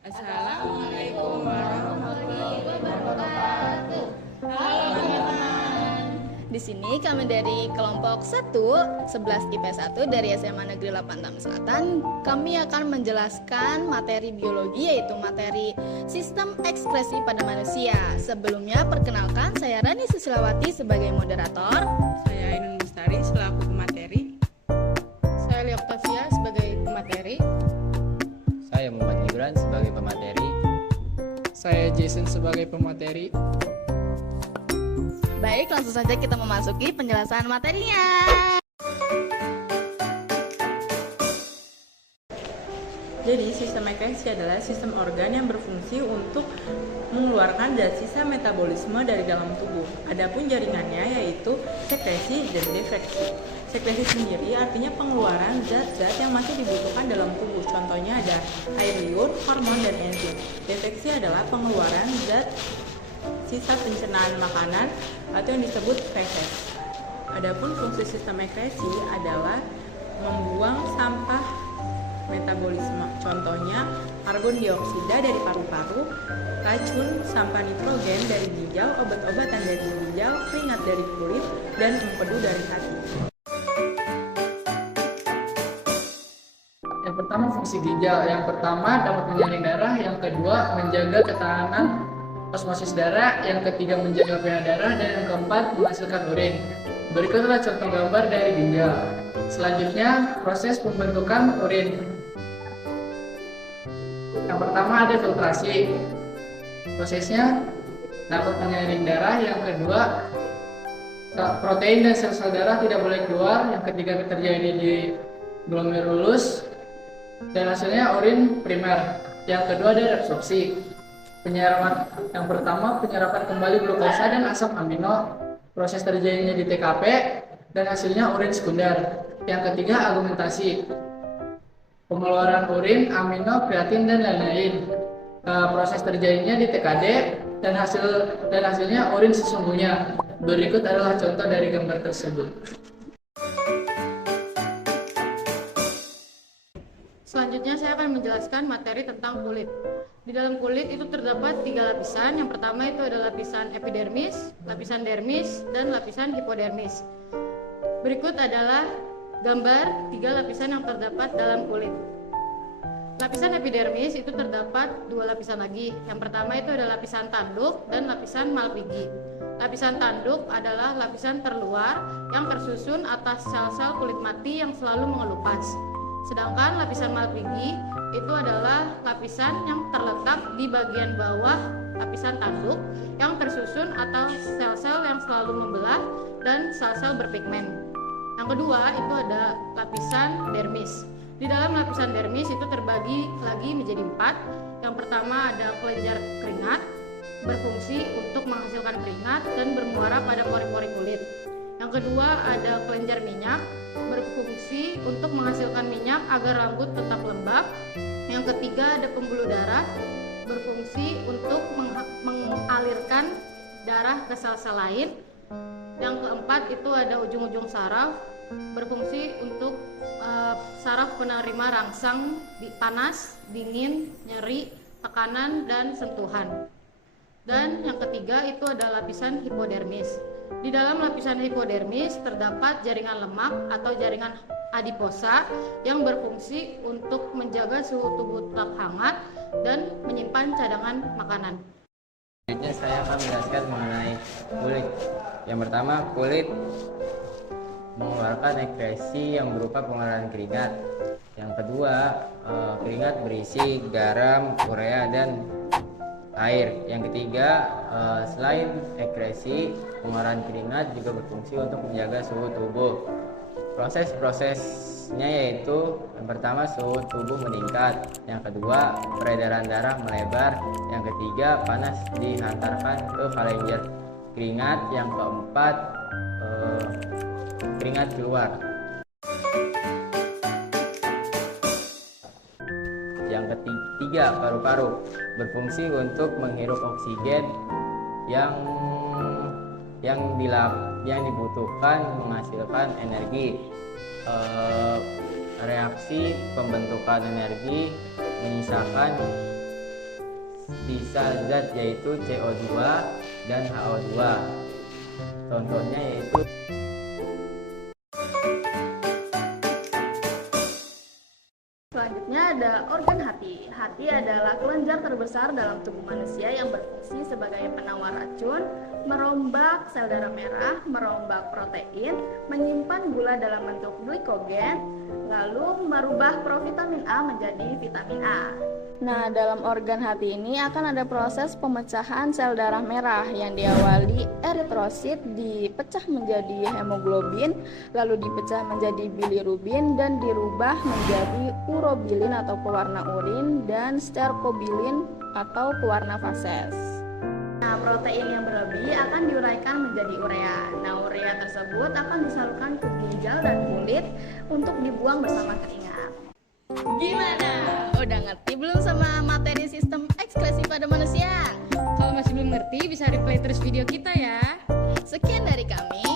Assalamualaikum warahmatullahi wabarakatuh. Halo teman-teman. Di sini kami dari kelompok 1, 11 IPS 1 dari SMA Negeri 8 Taman Selatan. Kami akan menjelaskan materi biologi, yaitu materi sistem ekskresi pada manusia. Sebelumnya perkenalkan, saya Rani Susilawati sebagai moderator. Saya Ainun Mustari selaku pemateri. Saya Lia Octavia sebagai pemateri. Saya Muhammad Gibran sebagai pemateri. Saya Jason sebagai pemateri. Baik, langsung saja kita memasuki penjelasan materinya. Jadi, sistem ekskresi adalah sistem organ yang berfungsi untuk mengeluarkan zat sisa metabolisme dari dalam tubuh. Adapun jaringannya yaitu sekresi dan defeksi. Sekresi sendiri artinya pengeluaran zat-zat yang masih dibutuhkan dalam tubuh. Contohnya ada air liur, hormon, dan enzim. Defeksi adalah pengeluaran zat sisa pencernaan makanan atau yang disebut feses. Adapun fungsi sistem ekskresi adalah membuang sampah metabolisme. Contohnya karbon dioksida dari paru-paru, racun, sampah nitrogen dari ginjal, obat-obatan dari ginjal, keringat dari kulit, dan empedu dari hati. Yang pertama fungsi ginjal. Yang pertama dapat menyaring darah. Yang kedua menjaga ketahanan osmosis darah. Yang ketiga menjaga pH darah. Dan yang keempat menghasilkan urin. Berikutlah contoh gambar dari ginjal. Selanjutnya proses pembentukan urin. Yang pertama ada filtrasi. Prosesnya dapat menyaring darah. Yang kedua protein dan sel-sel darah tidak boleh keluar. Yang ketiga terjadi di glomerulus. Dan hasilnya urin primer. Yang kedua ada reabsorpsi. Penyerapan yang pertama penyerapan kembali glukosa dan asam amino. Proses terjadinya di TKP dan hasilnya urin sekunder. Yang ketiga argumentasi. Pengeluaran urin, amino, kreatin dan lain-lain. Proses terjadinya di TKD dan hasilnya urin sesungguhnya. Berikut adalah contoh dari gambar tersebut. Selanjutnya saya akan menjelaskan materi tentang kulit. Di dalam kulit itu terdapat 3 lapisan. Yang pertama itu ada lapisan epidermis, lapisan dermis, dan lapisan hipodermis. Berikut adalah gambar 3 lapisan yang terdapat dalam kulit. Lapisan epidermis itu terdapat 2 lapisan lagi. Yang pertama itu ada lapisan tanduk dan lapisan malpighi. Lapisan tanduk adalah lapisan terluar yang tersusun atas sel-sel kulit mati yang selalu mengelupas. Sedangkan lapisan malpighi itu adalah lapisan yang terletak di bagian bawah lapisan tanduk yang tersusun atau sel-sel yang selalu membelah dan sel-sel berpigmen. Yang kedua itu ada lapisan dermis. Di dalam lapisan dermis itu terbagi lagi menjadi 4. Yang pertama ada kelenjar keringat, berfungsi untuk menghasilkan keringat dan bermuara pada pori-pori kulit. Yang kedua ada kelenjar minyak, berfungsi untuk menghasilkan minyak agar rambut tetap lembab. Yang ketiga ada pembuluh darah, berfungsi untuk mengalirkan darah ke sel-sel lain. Yang keempat itu ada ujung-ujung saraf, berfungsi untuk saraf penerima rangsang, panas, dingin, nyeri, tekanan, dan sentuhan. Dan yang ketiga itu ada lapisan hipodermis. Di dalam lapisan hipodermis terdapat jaringan lemak atau jaringan adiposa yang berfungsi untuk menjaga suhu tubuh tetap hangat dan menyimpan cadangan makanan. Selanjutnya saya akan menjelaskan mengenai kulit. Yang pertama, kulit mengeluarkan ekskresi yang berupa pengeluaran keringat. Yang kedua, keringat berisi garam, urea, dan air. Yang ketiga, selain ekskresi, pengeluaran keringat juga berfungsi untuk menjaga suhu tubuh. Proses-prosesnya yaitu yang pertama suhu tubuh meningkat, yang kedua peredaran darah melebar, yang ketiga panas dihantarkan ke falenjer keringat, yang keempat keringat keluar. Yang ketiga paru-paru berfungsi untuk menghirup oksigen yang dibutuhkan menghasilkan energi. Reaksi pembentukan energi menyisakan sisa zat yaitu CO2 dan HO2. Contohnya yaitu Selanjutnya ada organ hati. Hati adalah kelenjar terbesar dalam tubuh manusia yang berfungsi sebagai penawar racun, merombak sel darah merah, merombak protein, menyimpan gula dalam bentuk glikogen, lalu merubah provitamin A menjadi vitamin A. Nah, dalam organ hati ini akan ada proses pemecahan sel darah merah yang diawali eritrosit, dipecah menjadi hemoglobin, lalu dipecah menjadi bilirubin dan dirubah menjadi urobilin atau pewarna urin dan sterkobilin atau pewarna fases. Nah, protein yang berlebih akan diuraikan menjadi urea. Nah, urea tersebut akan disalurkan ke ginjal dan kulit untuk dibuang bersama keringat. Gimana? Udah ngerti belum sama materi sistem ekskresi pada manusia? Kalau masih belum ngerti bisa replay terus video kita ya. Sekian dari kami.